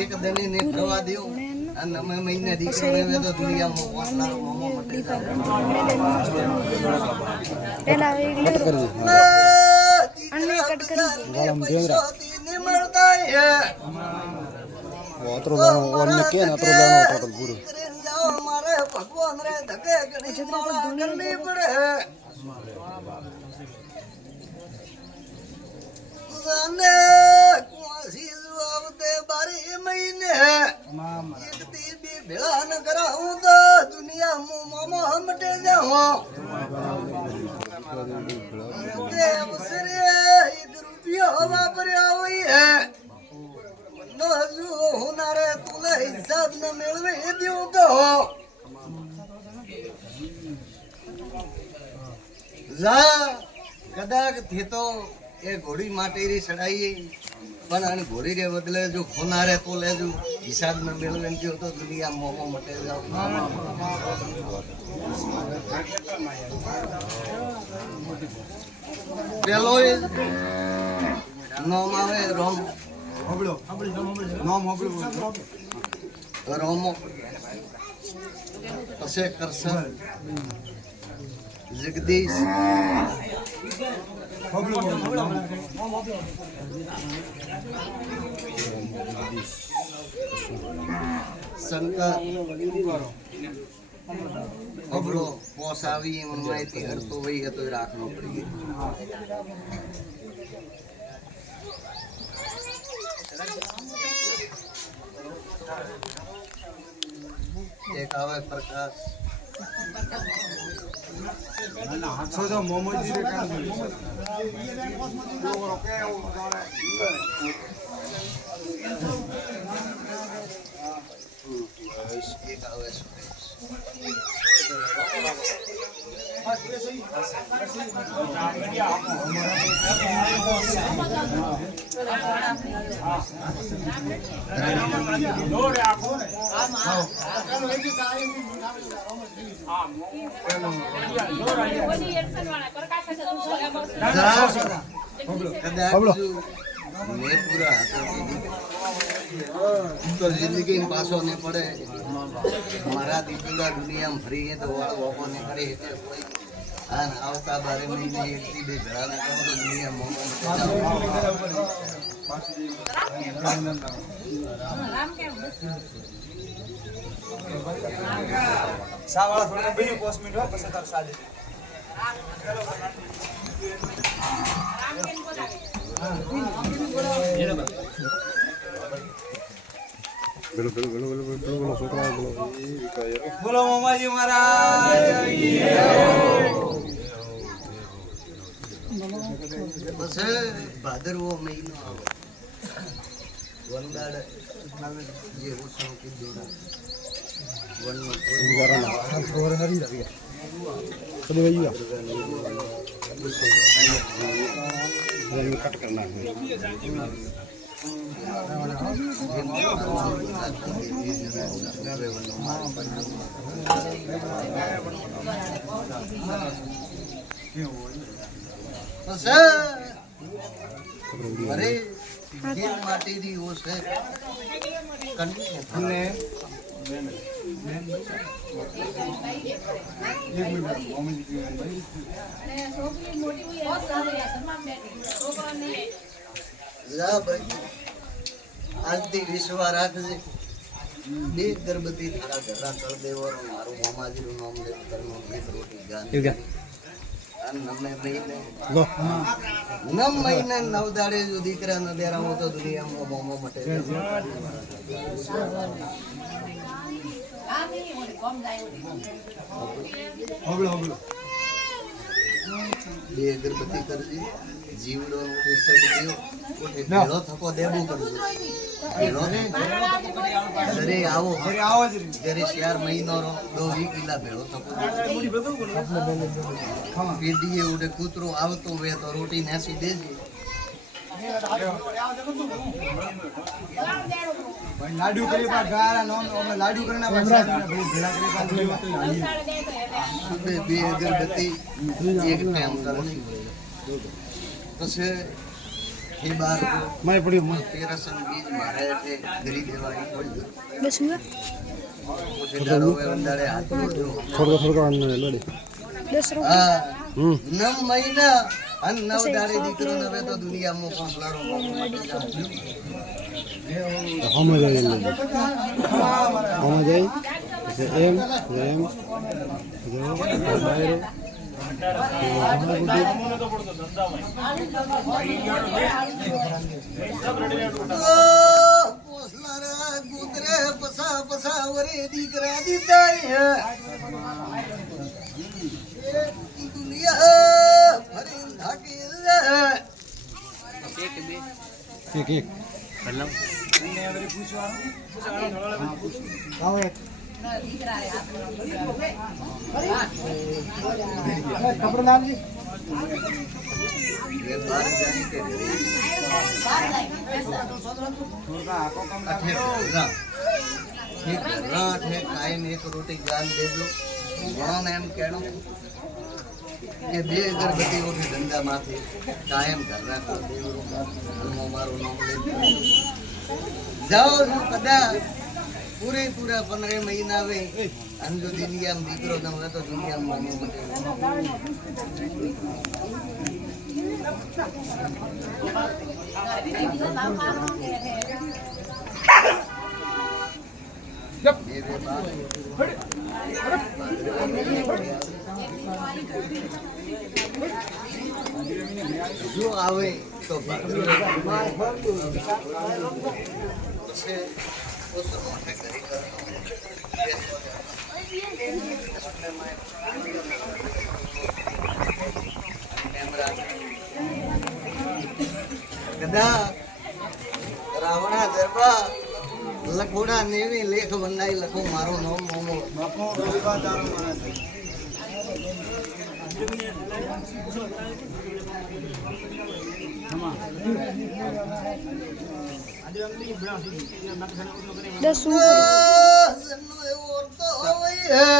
એક દની ને પ્રવા દેવ અને અમે મહિને દીકરો તો દુનિયામાં ભગવાન રે ધકે ગણી પડે જાને કુવાસી આવતે 12 મહિને એક દી બી ભેળા ન કરાવું તો દુનિયા મોમો હમટે જાઉં તે અવસરે 1 રૂપિયો વાપર્યા હોય નો હજુ હોનારે તુલે હિસાબ ન મેળવે દેવું તો જા કદાચ થેતો એ ઘોડી માટેરી સડાઈ પણ આને ઘોડી રે બદલે જો હોનારે તો લેજો હિસાબ ન મેળવે જો તો દુનિયા મોમો મટે જાવ પેલો નામ આવે રોમ નામ રોમો પછી કરશન જગદીશ શંકર ખબરો પોસ આવી માહિતી હરતો વહી હતો રાખવો પડી એક આવે પ્રકાશ હાથો જો મોમોજી રે કામ એક આવે જિંદગી પાછો ને પડે મારા દીકરા દુનિયામાં ફરી તો વાળો ને કરે આવતા 12 મહિને 1 થી 2 ઘણા કરો તો દુનિયા સાવાળા થોડી બીજું 5 મિનિટ પછી તાર સાદે બોલો મામાજી મહારાજ ભાદરવો મહિનો આવે વનદાડ જે ઓછો કીધું कट करना है अरे दिल माटी दी ओस है कन्ने આજથી વિશ્વા રાખજે બે ગરબતી થારા ઘરા કર દેવો મારું મામાજીનું નામ લે કરનું એક રોટી ગાન નમ મહિને 9 દાડે જો દીકરા ન દેરાવો તો દુનિયામાં મોમો મટે બે અગરબત્તી કરજી જીવડો દેવો ભેળો થકો દેવું કરવું ભેળો ઘરે આવો ઘરે 4 મહિનો રો 2 કિલા ભેળો થકો પેઢીએ ઉડે કૂતરો આવતો વે તો રોટી નાસી દેજે લાડુ કરી પા ગારા નો અમે લાડુ કરના પાછા ભેળા કરી પા સુબે બે અગરબત્તી એક ટાઈમ કરવી પછી એ બાર માય પડ્યો તેરસન બીજ મારે એટલે ગરી દેવાની પડી બસ હુઆ પછી દાડો વે અંદાડે હાથ જોડજો થોડો આનંદ લડી 10 રૂપિયા હા 9 મહિના અને 9 દાડે દીકરો નવે તો દુનિયામાં પાંચલારો હમ જાય એમ જો બાયરો પોસલારા ગુદરે પસા પસા વરે દીકરા દીતાય દુનિયા ફરી ધાકી એક કલમ આવો એક કપડાં લાવજી ये बार जाने के लिए ठीक रात है कायम एक रोटी जान दे दो वहाँ एम कहनो કે બે અગરબત્તી ઓઠે ધંધા માથે કાયમ ઘરના કર દેવો હલમો મારો નામ લે જાઓ જો કદા પૂરા 15 મહિના વે અંજો દુનિયામાં દીકરો ન હોય તો દુનિયામાં માનો મટે જો આવે તો કદા રાવણા દરબા લખોડા નેવી લેખ વંડાઈ લખો મારો નામ મોમો બાપો રોજગાર માણસ દસ રૂપિયા એવો તો હોય